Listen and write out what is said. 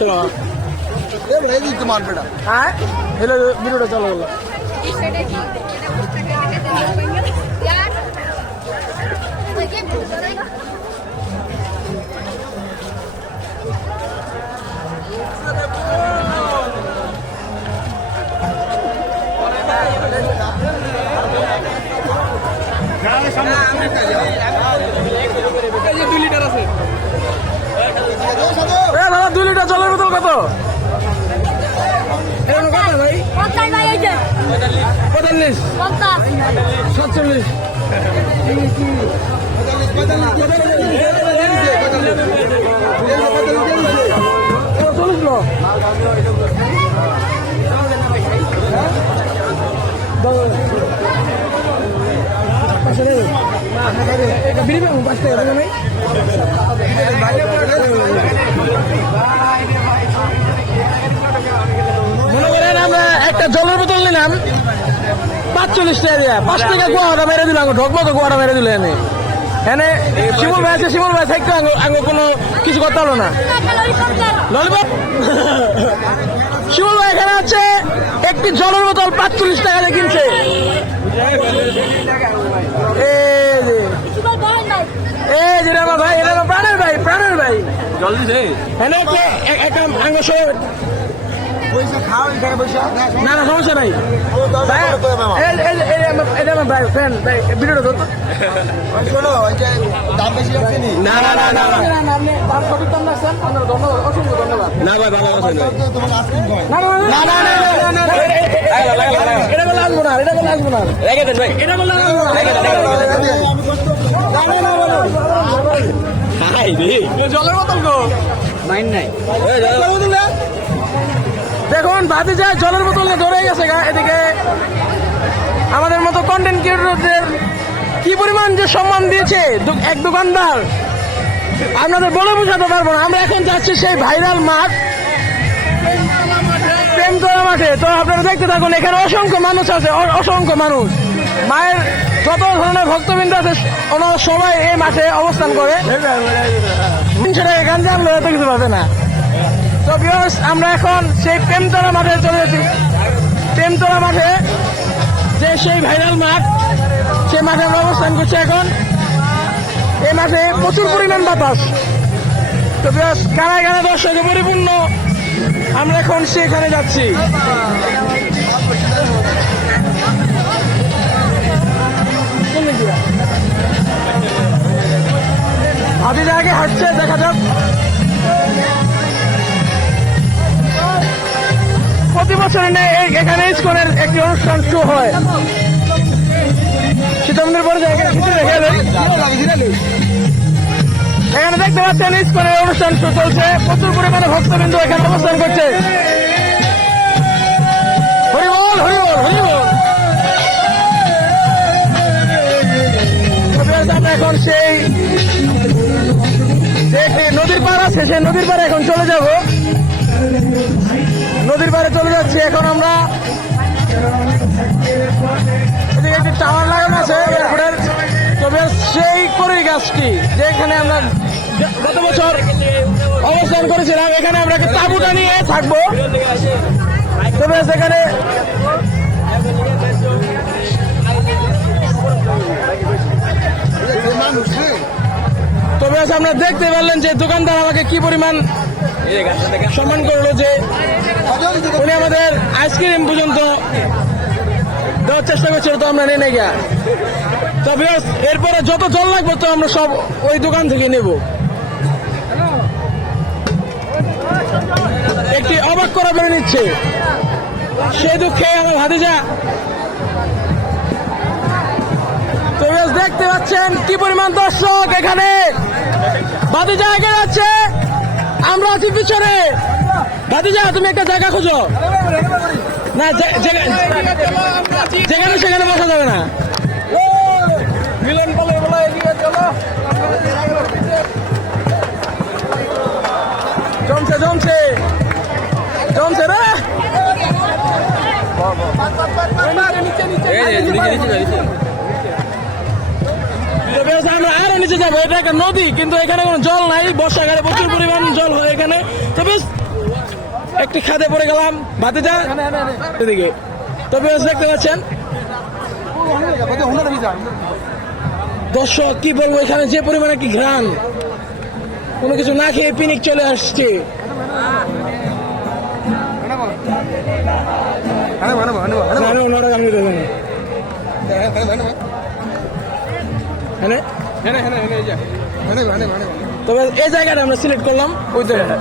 চলো হ্যাঁ হ্যালো ভিডিওটা চলো বলো দাদা 2 লিটার জলের বোতল কত? 45 47 মনে করেন আমরা একটা জলের বোতল নিলাম 45 টাকা দিয়া 5 টাকা গোয়াটা মেরে দিল ঢকমতো গোয়াটা মেরে দিল এনে এনে শিমুল ভাই আছে শিমুল ভাই থাকতো আগে কোনো কিছু করতে হলো না ললিপপ শিমুল ভাই এখানে আছে একটি জলের বোতল 45 টাকা দিয়ে কিনছে এই যে আমার ভাই এটা প্রাণের ভাই জল দিছে এনে একটা আঙ্গ না না সমস্যা নাই এটা আমার ভাই ফ্রেন্ড ভিডিওটা ধরতো না না না না না ভাই ভালো আছেন না না না এটা বলে আসবো না এটা বলে আসবো না রেখে দেন ভাই এটা বলে জলের বোতল গো মাইন নাই জলের বোতল দেখুন ভাবি যায় জলের বোতল ধরে গেছে গা এদিকে আমাদের মতো কন্টেন্ট ক্রিয়েটরদের কি পরিমাণ যে সম্মান দিয়েছে এক দোকানদার আপনাদের বলে বোঝাতে পারবো না। আমরা এখন যাচ্ছি সেই ভাইরাল মাঠ প্রেমতলা মাঠে। তো আপনারা দেখতে থাকুন, এখানে অসংখ্য মানুষ আছে, অসংখ্য মানুষ। মায়ের যত ধরনের ভক্তবৃন্দ আছে ওনারা সবাই এই মাঠে অবস্থান করে। গান জানলে এত কিছু পাবে না। তো ভিউয়ার্স, আমরা এখন সেই প্রেমতলা মাঠে চলে যাচ্ছি। প্রেমতলা মাঠে যে সেই ভাইরাল মাঠ, সেই মাঠে আমরা অবস্থান করছি এখন। এই মাঠে প্রচুর পরিমাণ বাতাস। তো ভিউয়ার্স, গানায় গানা দর্শকে পরিপূর্ণ। আমরা এখন সেখানে যাচ্ছি। ভাবি আগে হাঁটছে, দেখা যাক। প্রতি বছর এখানে স্কুলের একটি অনুষ্ঠান শো হয়। শীতন্দের পরে এখানে দেখতে পাচ্ছেন স্কুলের অনুষ্ঠান শো চলছে। প্রচুর পরিমাণে ভক্তবৃন্দ এখানে অবস্থান করছে। হরিবল হরিবল হরিবল। আমরা এখন সেই নদীর পাড় আছে, সেই নদীর পাড়ে এখন চলে যাব। নদীর পাড়ে চলে যাচ্ছি এখন আমরা। এদিকে একটি টাওয়ার লাগানো আছে এয়ারপোর্টের। তবে সেই কড়ই গাছটি যেখানে আমরা গত বছর অবস্থান করেছিলাম, এখানে আমরা তাঁবুটা নিয়ে থাকবো। তবে সেখানে তবে আপনারা দেখতে পারলেন যে দোকানদার আমাকে কি পরিমাণ সম্মান করলো, যে উনি আমাদের আইসক্রিম পর্যন্ত দেওয়ার চেষ্টা করছিল। তো আমরা নিয়ে গিয়া, তবে এরপরে যত জল লাগবে তো আমরা সব ওই দোকান থেকে নেব। একটি অবাক করা বেড়ে নিচ্ছে, সেই দুঃখে আমার ভাতিজা। তো দেখতে পাচ্ছেন কি পরিমাণ দর্শক এখানে। ভাতিজা আগে যাচ্ছে, আমরা আছি পিছনে। ভাতিজা, তুমি একটা জায়গা খুঁজো না, যেখানে সেখানে বসা যাবে না। মিলন বলে বলে এগিয়ে চলো। জমছে জমছে জমছে রে। আমরা আরো নিচে যাবো। এটা একটা নদী, কিন্তু এখানে কোনো জল নাই। বর্ষাকালে প্রচুর পরিমাণ জল হয় এখানে। তো বেশ একটি খাদে পড়ে গেলাম ভাতিজা এদিকে। তবে দেখতে পাচ্ছেন দর্শক, কি বলবো, এখানে যে পরিমাণে কি ঘ্রাণ, কোনো কিছু না খেয়ে পিনিক চলে আসছে। তবে এই জায়গাটা আমরা সিলেক্ট করলাম, ওই জায়গাটা